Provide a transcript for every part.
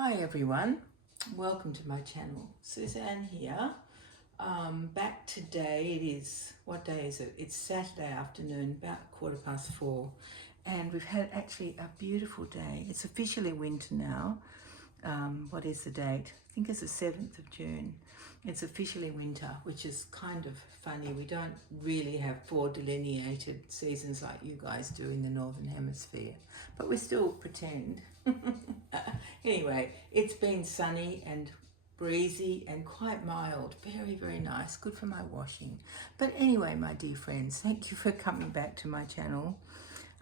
Hi everyone, welcome to my channel. Suzanne here. Back today, what day is it? It's Saturday afternoon, about 4:15, and we've had actually a beautiful day. It's officially winter now. What is the date? I think it's the 7th of June. It's officially winter, which is kind of funny. We don't really have 4 delineated seasons like you guys do in the Northern Hemisphere, but we still pretend. Anyway, it's been sunny and breezy and quite mild. Very, very nice. Good for my washing. But anyway, my dear friends, thank you for coming back to my channel.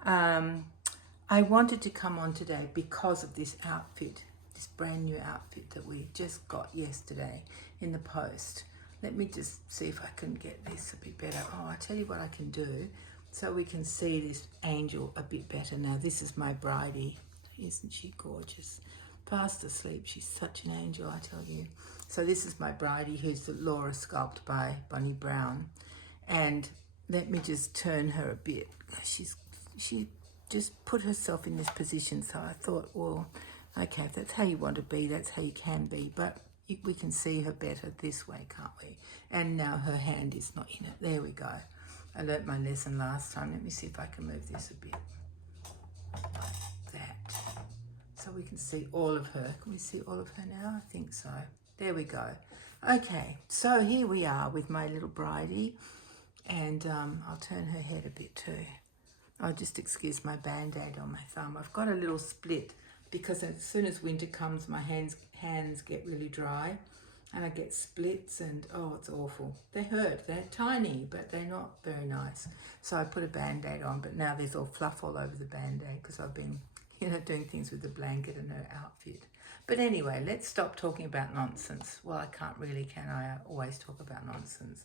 I wanted to come on today because of this outfit, this brand new outfit that we just got yesterday in the post. Let me just see if I can get this a bit better. Oh, I tell you what I can do so we can see this angel a bit better. Now, this is my bridie. Isn't she gorgeous? Fast asleep. She's such an angel, I tell you. So this is my bridie, who's the Laura sculpt by Bonnie Brown. And let me just turn her a bit. She just put herself in this position. So I thought, well, okay, if that's how you want to be, that's how you can be. But we can see her better this way, can't we? And now her hand is not in it. There we go. I learnt my lesson last time. Let me see if I can move this a bit. Like that. So we can see all of her. Can we see all of her now? I think so. There we go. Okay, so here we are with my little bridie. And I'll turn her head a bit too. I'll just excuse my band-aid on my thumb. I've got a little split because as soon as winter comes, my hands get really dry and I get splits and oh, it's awful. They hurt. They're tiny, but they're not very nice. So I put a band-aid on, but now there's all fluff all over the band-aid because I've been, doing things with the blanket and her outfit. But anyway, let's stop talking about nonsense. Well, I can't really, can I? I always talk about nonsense.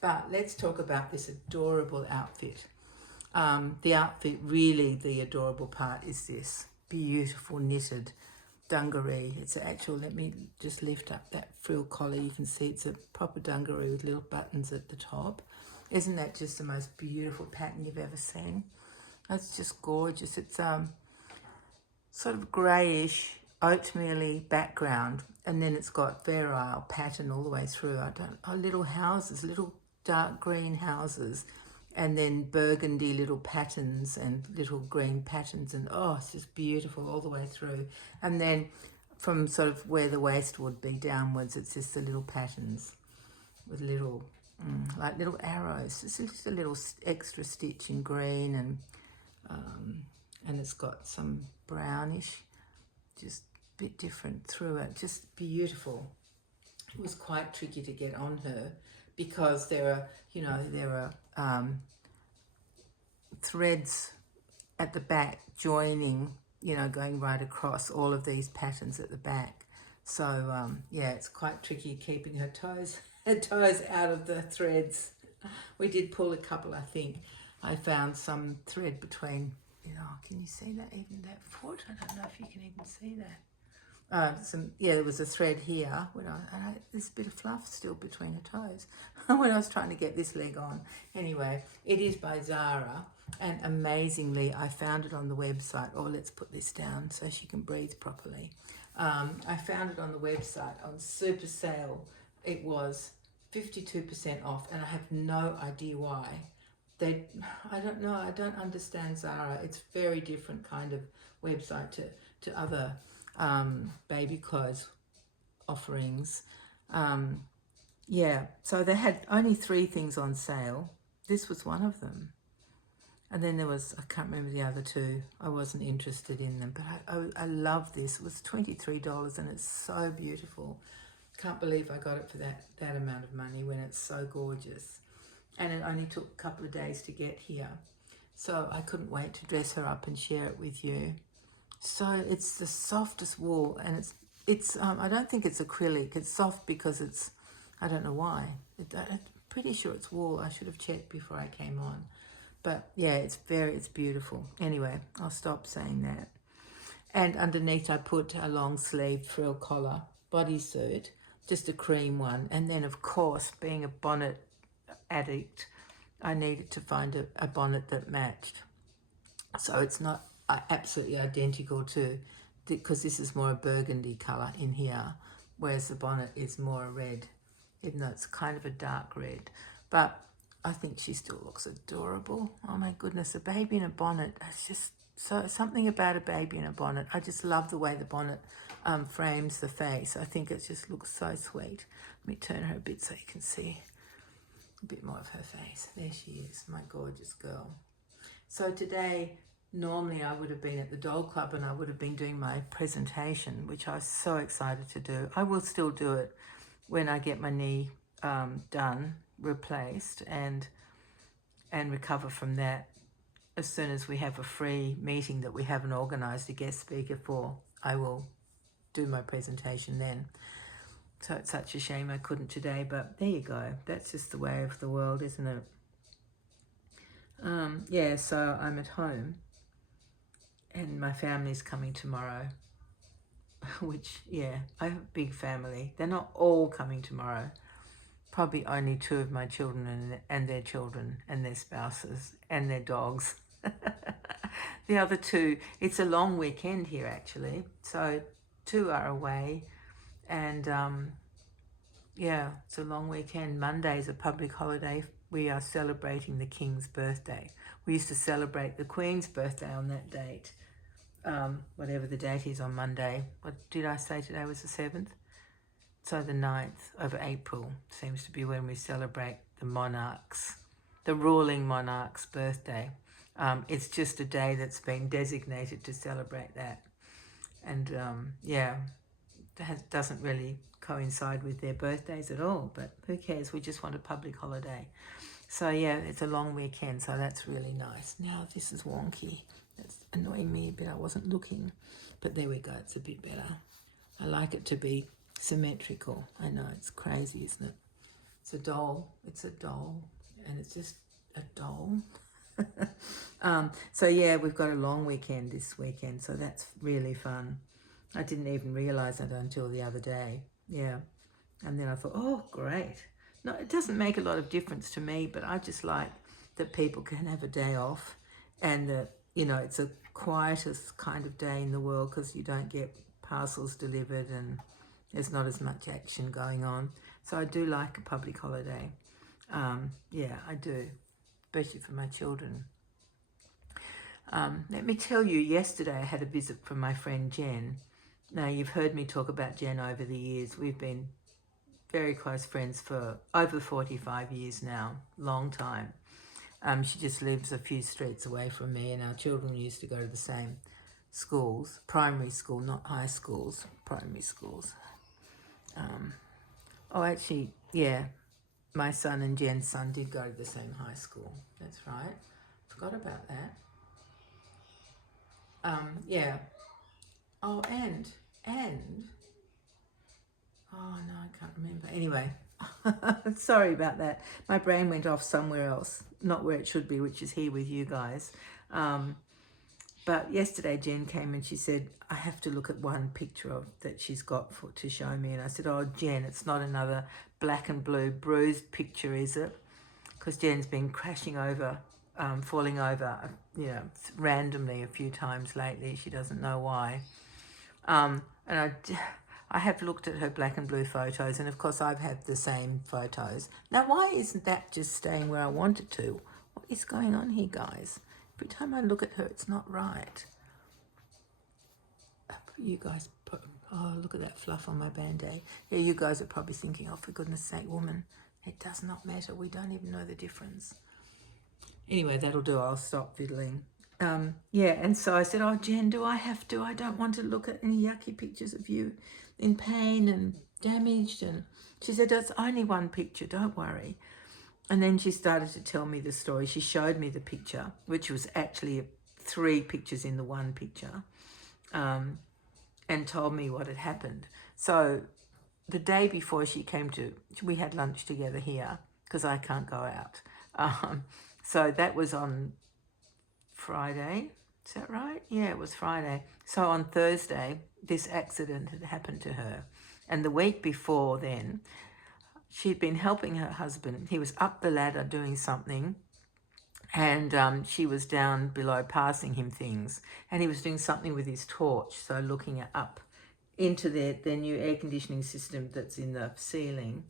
But let's talk about this adorable outfit. The outfit, really the adorable part is this beautiful knitted dungaree. It's actual, let me just lift up that frill collar. You can see it's a proper dungaree with little buttons at the top. Isn't that just the most beautiful pattern you've ever seen? It's just gorgeous. It's sort of greyish, oatmeal-y background, and then it's got virile pattern all the way through. Little houses, little dark green houses, and then burgundy little patterns and little green patterns, and oh, it's just beautiful all the way through. And then from sort of where the waist would be downwards, it's just the little patterns with little, like little arrows. It's just a little extra stitch in green, and it's got some brownish, just a bit different through it. Just beautiful. It was quite tricky to get on her because there are threads at the back joining, going right across all of these patterns at the back. So yeah, it's quite tricky keeping her toes out of the threads. We did pull a couple, I think. I found some thread between, can you see that, even that foot? I don't know if you can even see that. There was a thread here there's a bit of fluff still between her toes when I was trying to get this leg on. Anyway, it is by Zara, and amazingly I found it on the website. Oh, let's put this down so she can breathe properly. I found it on the website on super sale. It was 52% off, and I have no idea why. I don't know, I don't understand Zara. It's a very different kind of website to other baby clothes offerings. So they had only 3 things on sale. This was one of them, and then there was, I can't remember the other 2. I wasn't interested in them, but I love this. It was $23 and it's so beautiful. Can't believe I got it for that amount of money when it's so gorgeous. And it only took a couple of days to get here, so I couldn't wait to dress her up and share it with you. So it's the softest wool, and it's I don't think it's acrylic. It's soft because it's, I don't know why. I'm pretty sure it's wool. I should have checked before I came on. But yeah, it's beautiful. Anyway, I'll stop saying that. And underneath I put a long sleeve frill collar bodysuit, just a cream one. And then of course, being a bonnet addict, I needed to find a bonnet that matched. So it's not absolutely identical to because this is more a burgundy colour in here, whereas the bonnet is more a red, even though it's kind of a dark red. But I think she still looks adorable. Oh my goodness, a baby in a bonnet. It's just something about a baby in a bonnet. I just love the way the bonnet frames the face. I think it just looks so sweet. Let me turn her a bit so you can see a bit more of her face. There she is, my gorgeous girl. So today, normally I would have been at the Doll Club and I would have been doing my presentation, which I was so excited to do. I will still do it when I get my knee done, replaced, and recover from that. As soon as we have a free meeting that we haven't organised a guest speaker for, I will do my presentation then. So it's such a shame I couldn't today, but there you go. That's just the way of the world, isn't it? Yeah, so I'm at home and my family's coming tomorrow, which, yeah, I have a big family. They're not all coming tomorrow. Probably only 2 of my children and their children and their spouses and their dogs. The other 2, it's a long weekend here actually. So 2 are away and yeah, it's a long weekend. Monday's a public holiday. We are celebrating the King's birthday. We used to celebrate the Queen's birthday on that date. Whatever the date is on Monday. What did I say today was the 7th? So the 9th of April seems to be when we celebrate the monarch's, the ruling monarch's birthday. It's just a day that's been designated to celebrate that. And yeah, it doesn't really coincide with their birthdays at all, but who cares? We just want a public holiday. So yeah, it's a long weekend, so that's really nice. Now this is wonky. That's annoying me a bit. I wasn't looking, but there we go. It's a bit better. I like it to be symmetrical. I know, it's crazy, isn't it? It's a doll. It's a doll, and it's just a doll. So yeah, we've got a long weekend this weekend, so that's really fun. I didn't even realise that until the other day. Yeah. And then I thought, oh, great. No, it doesn't make a lot of difference to me, but I just like that people can have a day off and that, you know, it's a quietest kind of day in the world because you don't get parcels delivered and there's not as much action going on. So I do like a public holiday. Yeah, I do, especially for my children. Let me tell you, yesterday I had a visit from my friend Jen. Now, you've heard me talk about Jen over the years. We've been very close friends for over 45 years now, long time. She just lives a few streets away from me, and our children used to go to the same schools, primary school, not high schools, primary schools. Oh, actually, yeah, my son and Jen's son did go to the same high school. That's right. Forgot about that. Yeah. Oh, and, oh no, I can't remember. Anyway, sorry about that. My brain went off somewhere else, not where it should be, which is here with you guys. But yesterday Jen came and she said, I have to look at one picture of that she's got to show me. And I said, oh, Jen, it's not another black and blue bruised picture, is it? Because Jen's been crashing over, falling over, you know, randomly a few times lately. She doesn't know why. And I have looked at her black and blue photos, and of course I've had the same photos. Now, why isn't that just staying where I want it to? What is going on here, guys? Every time I look at her, it's not right. You guys, oh, look at that fluff on my Band-Aid. Yeah, you guys are probably thinking, oh, for goodness sake, woman, it does not matter. We don't even know the difference. Anyway, that'll do. I'll stop fiddling. Yeah, and so I said, oh, Jen, do I have to? I don't want to look at any yucky pictures of you in pain and damaged. And she said, it's only one picture, don't worry. And then she started to tell me the story. She showed me the picture, which was actually 3 pictures in the one picture, and told me what had happened. So the day before she came we had lunch together here because I can't go out. So that was on Friday. Is that right? Yeah, it was Friday. So on Thursday, this accident had happened to her. And the week before then, she'd been helping her husband. He was up the ladder doing something, and she was down below passing him things, and he was doing something with his torch, so looking up into their new air conditioning system that's in the ceiling,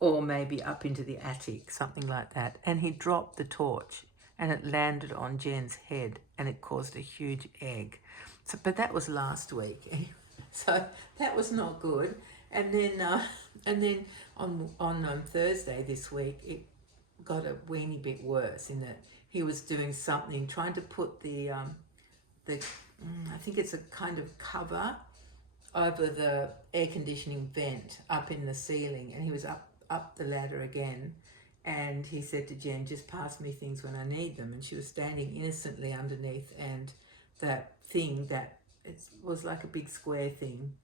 or maybe up into the attic, something like that. And he dropped the torch and it landed on Jen's head and it caused a huge egg. So, but that was last week. So that was not good. And then on Thursday this week, it got a weeny bit worse in that he was doing something, trying to put I think it's a kind of cover over the air conditioning vent up in the ceiling, and he was up the ladder again, and he said to Jen, just pass me things when I need them, and she was standing innocently underneath, and that thing that it was like a big square thing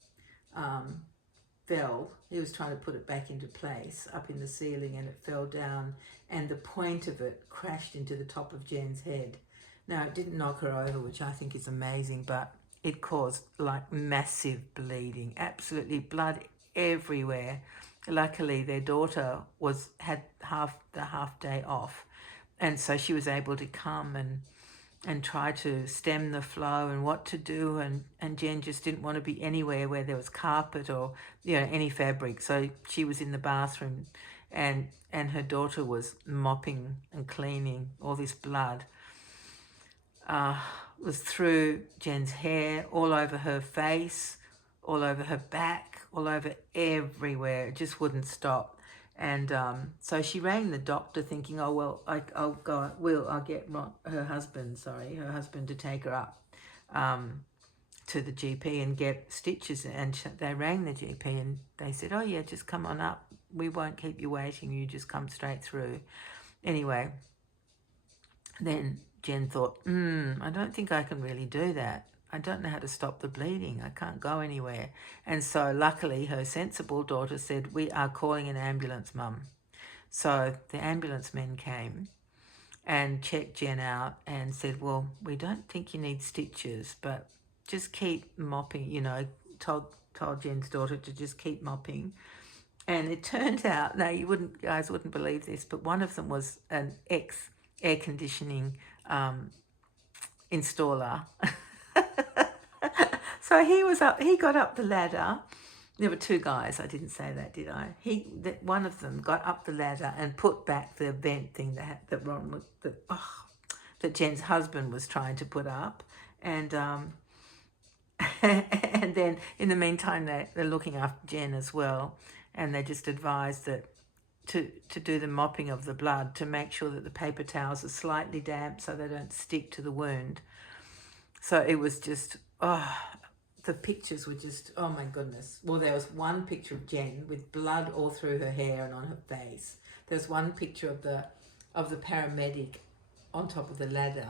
fell. He was trying to put it back into place up in the ceiling, and it fell down, and the point of it crashed into the top of Jen's head. Now, it didn't knock her over, which I think is amazing, but it caused like massive bleeding, absolutely blood everywhere. Luckily, their daughter had the half day off, and so she was able to come and try to stem the flow and what to do, and Jen just didn't want to be anywhere where there was carpet or any fabric, so she was in the bathroom, and her daughter was mopping and cleaning all this blood. Was through Jen's hair, all over her face, all over her back, all over everywhere. It just wouldn't stop. And so she rang the doctor thinking, oh, well, I'll get her husband to take her up to the GP and get stitches. And they rang the GP and they said, oh, yeah, just come on up. We won't keep you waiting. You just come straight through. Anyway, then Jen thought, I don't think I can really do that. I don't know how to stop the bleeding. I can't go anywhere. And so luckily her sensible daughter said, we are calling an ambulance, Mum. So the ambulance men came and checked Jen out and said, well, we don't think you need stitches, but just keep mopping, told Jen's daughter to just keep mopping. And it turned out, now you guys wouldn't believe this, but one of them was an ex-air conditioning installer. So he got up the ladder. There were two guys, I didn't say that, did I? One of them got up the ladder and put back the vent thing that Jen's husband was trying to put up. And and then in the meantime, they're looking after Jen as well. And they just advised that to do the mopping of the blood, to make sure that the paper towels are slightly damp so they don't stick to the wound. So it was just, the pictures were just, oh my goodness. Well, there was one picture of Jen with blood all through her hair and on her face. There's one picture of the paramedic on top of the ladder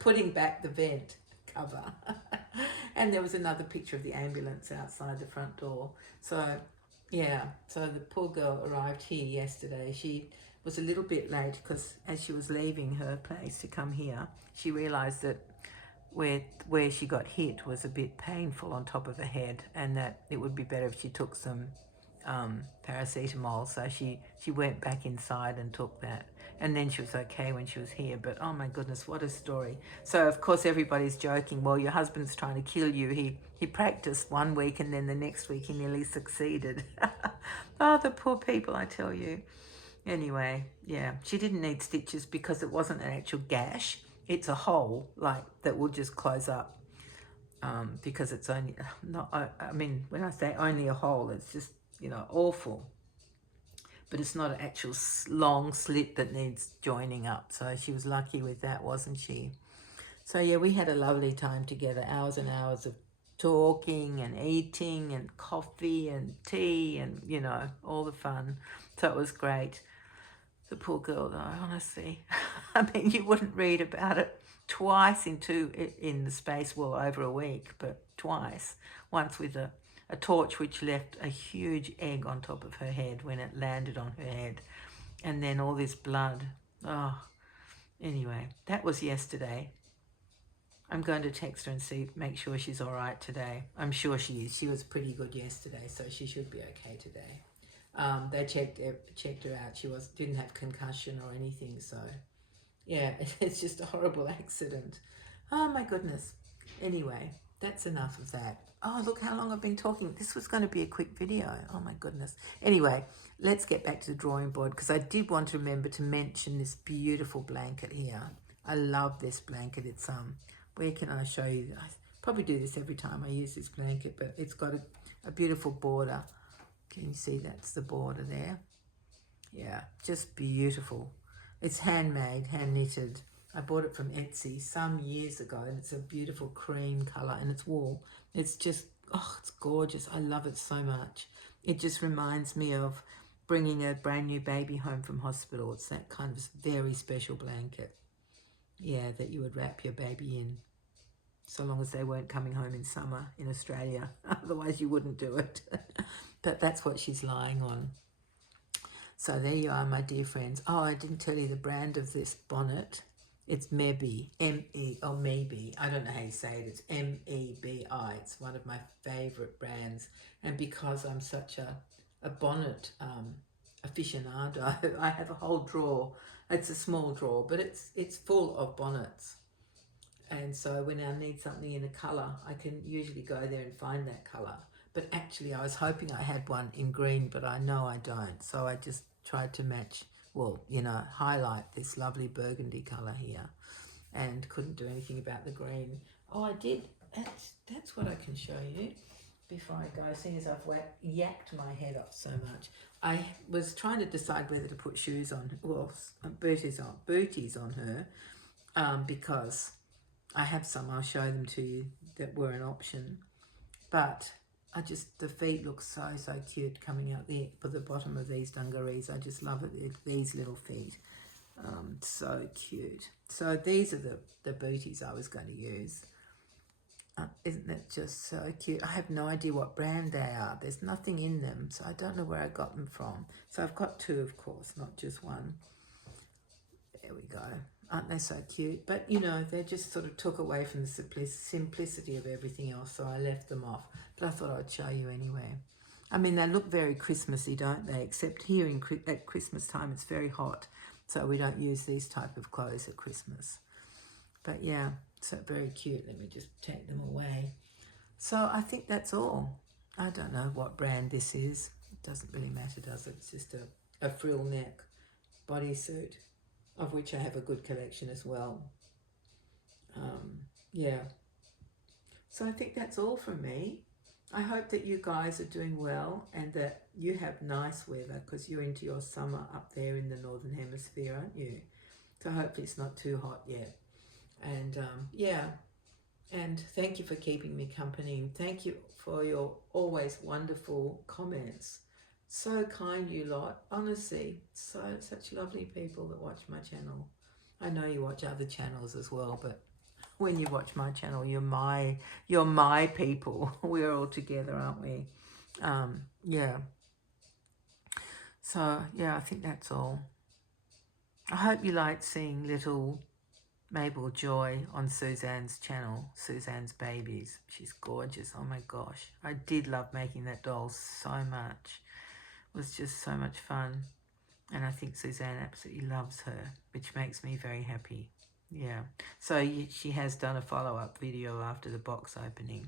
putting back the vent cover. And there was another picture of the ambulance outside the front door. So yeah, so the poor girl arrived here yesterday. She was a little bit late because as she was leaving her place to come here, she realised that where she got hit was a bit painful on top of her head, and that it would be better if she took some paracetamol. So she went back inside and took that, and then she was okay when she was here. But oh my goodness, what a story. So of course everybody's joking, well, your husband's trying to kill you. He practiced 1 week and then the next week he nearly succeeded. Oh, the poor people, I tell you. Anyway, yeah, she didn't need stitches because it wasn't an actual gash. It's a hole like that will just close up, because it's only when I say only a hole, it's just awful, but it's not an actual long slit that needs joining up. So she was lucky with that, wasn't she? So yeah, we had a lovely time together, hours and hours of talking and eating and coffee and tea and all the fun. So it was great. The poor girl, though, honestly. I mean, you wouldn't read about it twice in the space, well, over a week, but twice. Once with a torch which left a huge egg on top of her head when it landed on her head. And then all this blood. Oh, anyway, that was yesterday. I'm going to text her and make sure she's all right today. I'm sure she is. She was pretty good yesterday, so she should be okay today. They checked her out. She didn't have concussion or anything, so Yeah, it's just a horrible accident. Oh my goodness. Anyway, that's enough of that. Oh, look how long I've been talking. This was going to be a quick video. Oh my goodness. Anyway, let's get back to the drawing board because I did want to remember to mention this beautiful blanket here. I love this blanket. It's where can I show you? I probably do this every time I use this blanket, but it's got a beautiful border. Can you see that's the border there? Yeah, just beautiful. It's handmade, hand knitted. I bought it from Etsy some years ago and it's a beautiful cream colour and it's wool. It's just, oh, it's gorgeous. I love it so much. It just reminds me of bringing a brand new baby home from hospital. It's that kind of very special blanket. Yeah, that you would wrap your baby in. So long as they weren't coming home in summer in Australia. Otherwise you wouldn't do it. But that's what she's lying on. So there you are, my dear friends. Oh, I didn't tell you the brand of this bonnet. It's Mebi, M-E, or Maybe. I don't know how you say it. It's M-E-B-I. It's one of my favourite brands. And because I'm such a bonnet aficionado, I have a whole drawer. It's a small drawer, but it's full of bonnets. And so when I need something in a colour, I can usually go there and find that colour. But actually I was hoping I had one in green, but I know I don't. So I just tried to match, well, you know, highlight this lovely burgundy colour here and couldn't do anything about the green. Oh, I did. That's what I can show you before I go, seeing as I've yacked my head off so much. I was trying to decide whether to put shoes on, well, booties on her because I have some, I'll show them to you, that were an option. But the feet look so cute coming out for the bottom of these dungarees. I just love it, these little feet. So cute. So these are the booties I was going to use. Isn't that just so cute? I have no idea what brand they are. There's nothing in them, so I don't know where I got them from. So I've got two, of course, not just one. There we go. Aren't they so cute? But, you know, they just sort of took away from the simplicity of everything else, so I left them off. But I thought I'd show you anyway. I mean, they look very Christmassy, don't they? Except here at Christmas time, it's very hot, so we don't use these type of clothes at Christmas. But, yeah, so very cute. Let me just take them away. So I think that's all. I don't know what brand this is. It doesn't really matter, does it? It's just a frill neck bodysuit, of which I have a good collection as well. Yeah. So I think that's all from me. I hope that you guys are doing well and that you have nice weather because you're into your summer up there in the Northern Hemisphere, aren't you? So hopefully it's not too hot yet. And yeah, and thank you for keeping me company. Thank you for your always wonderful comments. So kind, you lot. Honestly, such lovely people that watch my channel. I know you watch other channels as well, but when you watch my channel, you're my people. We're all together, aren't we? Yeah. So yeah, I think that's all. I hope you like seeing little Mabel Joy on Suzanne's channel, Suzanne's Babies. She's gorgeous. Oh my gosh. I did love making that doll so much. It was just so much fun. And I think Suzanne absolutely loves her, which makes me very happy. Yeah. So she has done a follow-up video after the box opening,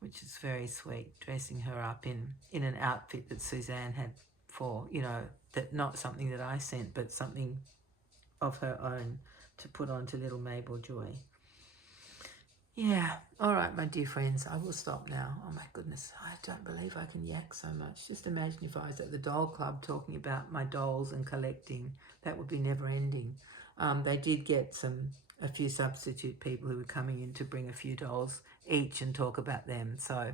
which is very sweet, dressing her up in an outfit that Suzanne had for, you know, that not something that I sent, but something of her own to put on to little Mabel Joy. Yeah. All right, my dear friends, I will stop now. Oh my goodness, I don't believe I can yak so much. Just imagine if I was at the doll club talking about my dolls and collecting. That would be never ending. They did get a few substitute people who were coming in to bring a few dolls each and talk about them. So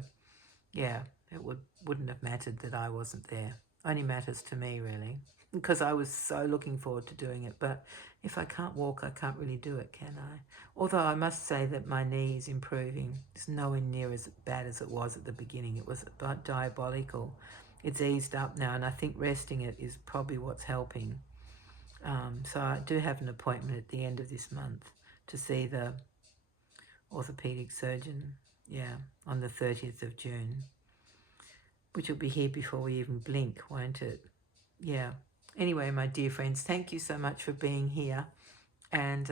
yeah, it wouldn't have mattered that I wasn't there. Only matters to me, really, because I was so looking forward to doing it. But if I can't walk, I can't really do it, can I? Although I must say that my knee is improving. It's nowhere near as bad as it was at the beginning. It was diabolical. It's eased up now, and I think resting it is probably what's helping. So I do have an appointment at the end of this month to see the orthopedic surgeon, yeah, on the 30th of June, which will be here before we even blink, won't it? Yeah. Anyway, my dear friends, thank you so much for being here. And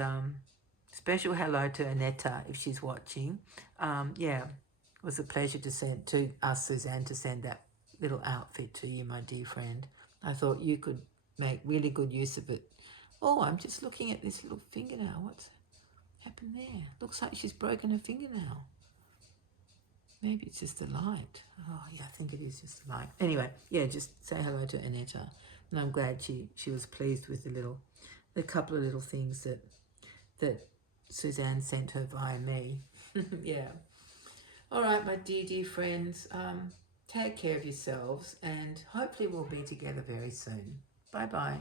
special hello to Aneta if she's watching. Yeah, it was a pleasure to us, Suzanne, to send that little outfit to you, my dear friend. I thought you could make really good use of it. Oh, I'm just looking at this little fingernail. What's happened there? Looks like she's broken her fingernail. Maybe it's just the light. Oh, yeah, I think it is just the light. Anyway, yeah, just say hello to Aneta. And I'm glad she was pleased with the couple of little things that Suzanne sent her via me. Yeah. All right, my dear friends. Take care of yourselves, and hopefully we'll be together very soon. Bye-bye.